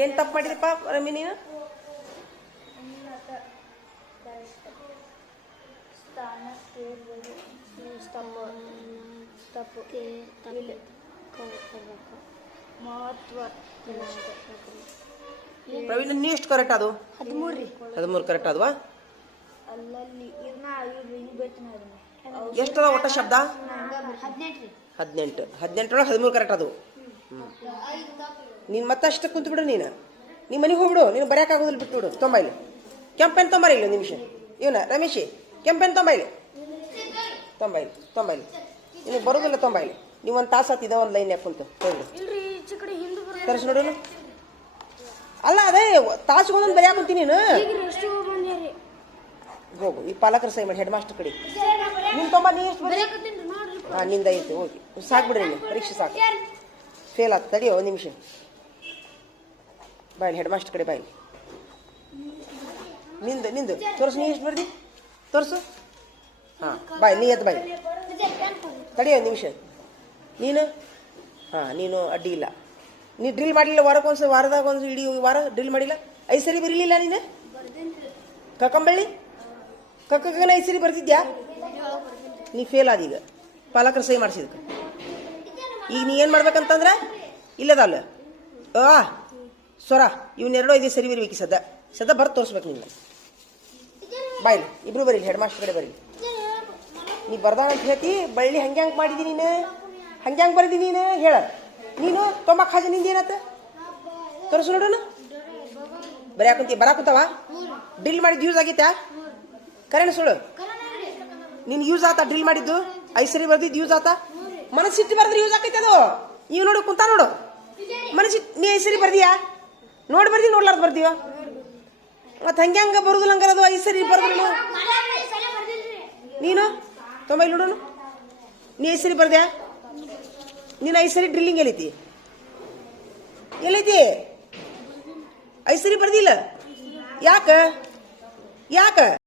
ಏನು ತಪ್ಪು ಮಾಡಿದಪ್ಪ ರಮ್ಮಿ ನೀನು? ಪ್ರವೀಣ್ ನೀ ಎಷ್ಟು ಕರೆಕ್ಟ್ ಅದು? 13 ಕರೆಕ್ಟ್ ಅದ್ವಾ? ಎಷ್ಟದ ಒಟ್ಟ ಶಬ್ದ? 18 18 13 ಕರೆಕ್ಟ್ ಅದು. ನೀನು ಮತ್ತಷ್ಟು ಕುಂತು ಬಿಡು. ನೀನು ನಿಮ್ಮ ಮನೆಗೆ ಹೋಗ್ಬಿಡು. ನೀನು ಬರೆಯೋಕ್ಕಾಗೋದಿಲ್ಲ, ಬಿಟ್ಬಿಡು. ತೊಂಬೈಲಿ ಕೆಂಪೆನ್ ತೊಂಬರಿ ಇಲ್ಲ ನಿಮಿಷ. ಇವನ ರಮೇಶಿ ಕೆಂಪೆನ್ ತೊಂಬೈಲಿ ನಿನಗೆ ಬರೋದಿಲ್ಲ. ತೊಂಬೈಲಿ ನೀವು ಒಂದು ತಾಸು ಹತ್ತಿದ ಒಂದು ಲೈನ್ ಯಾಕೆ ಕುಂತು ಹೋಗ್ಬಿಡು. ತರಿಸಿ ನೋಡೋಣ. ಅಲ್ಲ ಅದೇ ತಾಸಿಗೊಂದೊಂದು ಬರೆಯಾಕ ಕುಂತೀನಿ ನೀನು. ಹೋಗು ಈ ಪಾಲಕರ ಸೈ ಮಾಡಿ ಹೆಡ್ ಮಾಸ್ಟರ್ ಕಡೆ. ನಿನ್ನ ತೊಂಬ ನೀ ಎಷ್ಟು ಬರೀ? ಹಾಂ ನಿಂದ ಐತಿ. ಹೋಗಿ ಸಾಕು ಬಿಡ್ರಿ. ನೀನು ಪರೀಕ್ಷೆ ಸಾಕು. ಫೇಲ್ ಆಯ್ತು. ತಡಿಯೋ ಒಂದು ನಿಮಿಷ. ಬಾಯ್ ಹೆಡ್ ಮಾಸ್ಟರ್ ಕಡೆ ಬಾಯ್. ನಿಂದು ತೋರಿಸು. ನೀ ಎಷ್ಟು ಬರ್ದಿ ತೋರಿಸು. ಹಾಂ ಬಾಯ್ ನೀ ಎದ್ದು ಬಾಯ್. ತಡಿಯೋ ಒಂದು ನಿಮಿಷ. ನೀನು ಹಾಂ ನೀನು ಅಡ್ಡಿ ಇಲ್ಲ. ನೀ ಡ್ರಿಲ್ ಮಾಡಲಿಲ್ಲ. ವಾರದಾಗ ಒಂದು ಇಡೀ ವಾರ ಡ್ರಿಲ್ ಮಾಡಿಲ್ಲ. 5 ಸರಿ ಬರೀಲಿಲ್ಲ ನೀನು. ಕಕ್ಕಂಬಳ್ಳಿ ಕಕ್ಕನ 5 ಸರಿ ಬರ್ತಿದ್ಯಾ? ನೀ ಫೇಲ್ ಆದೀಗ. ಪಾಲಕರು ಸಹಿ ಮಾಡಿಸಿದಕ್ಕೆ ಈಗ ನೀ ಏನು ಮಾಡ್ಬೇಕಂತಂದ್ರೆ ಇಲ್ಲದಲ್ಲ ಸ್ವರ ಇವನ್ನೆರಡು 5 ಸರಿ ಬರೀಬೇಕು. ಸದ್ದ ಬರ್ದು ತೋರಿಸ್ಬೇಕು ನಿನ್ನ. ಬಾಯ್ಲಿ ಇಬ್ರು ಬರೀಲಿ. ಹೆಡ್ ಮಾಸ್ಟರ್ ಕಡೆ ಬರೀಲಿ. ನೀ ಬರ್ದಾನ ಅಂತ ಹೇಳ್ತಿ. ಬಳ್ಳಿ ಹಂಗೆ ಮಾಡಿದಿ ನೀನು. ಹಂಗೆ ಬರೀದಿ ನೀನು. ಹೇಳ ನೀನು ತೊಂಬಕ್ಕೆ ಹಾಜ ನಿಂದ ಏನತ್ತ ತೋರಿಸು ನೋಡೋಣ. ಬರಾಕುಂತಾವ ಡ್ರಿಲ್ ಮಾಡಿದ್ದು ಯೂಸ್ ಆಗೈತಾ? ಕರೆನ ಸುಳ್ಳು. ನೀನು ಯೂಸ್ ಆತ ಡ್ರಿಲ್ ಮಾಡಿದ್ದು 5 ಸರಿ ಬರ್ದಿದ್ದು ಯೂಸ್ ಆತ? ಮನಸ್ಸಿಟ್ಟು ಬರ್ದ್ರೆ ಯೂಸ್ ಆಕೈತೆ ಅದು. ನೀವು ನೋಡು ಕುಂತ ನೋಡು. ಮನಸ್ಸಿಟ್ಟು ನೀ 5 ಸರಿ ಬರ್ದಿಯಾ? ನೋಡಿ ಬರ್ದಿ ನೋಡ್ಲಾರ್ದು ಬರ್ತೀವ. ಮತ್ತು ಹಂಗೆ ಬರುದಿಲ್ಲ. ಹಂಗಾರ ಅದು 5 ಸರಿ ಬರ್ದ್ರು ನೀನು ತೊಂಬೈ ನೋಡೋಣ. ನೀ 5 ಸರಿ ಬರ್ದ್ಯಾ? ನೀನು 5 ಸರಿ ಡ್ರಿಲ್ಲಿಂಗ್ ಎಲ್ಲೈತಿ? 5 ಸರಿ ಬರ್ದಿಲ್ಲ. ಯಾಕೆ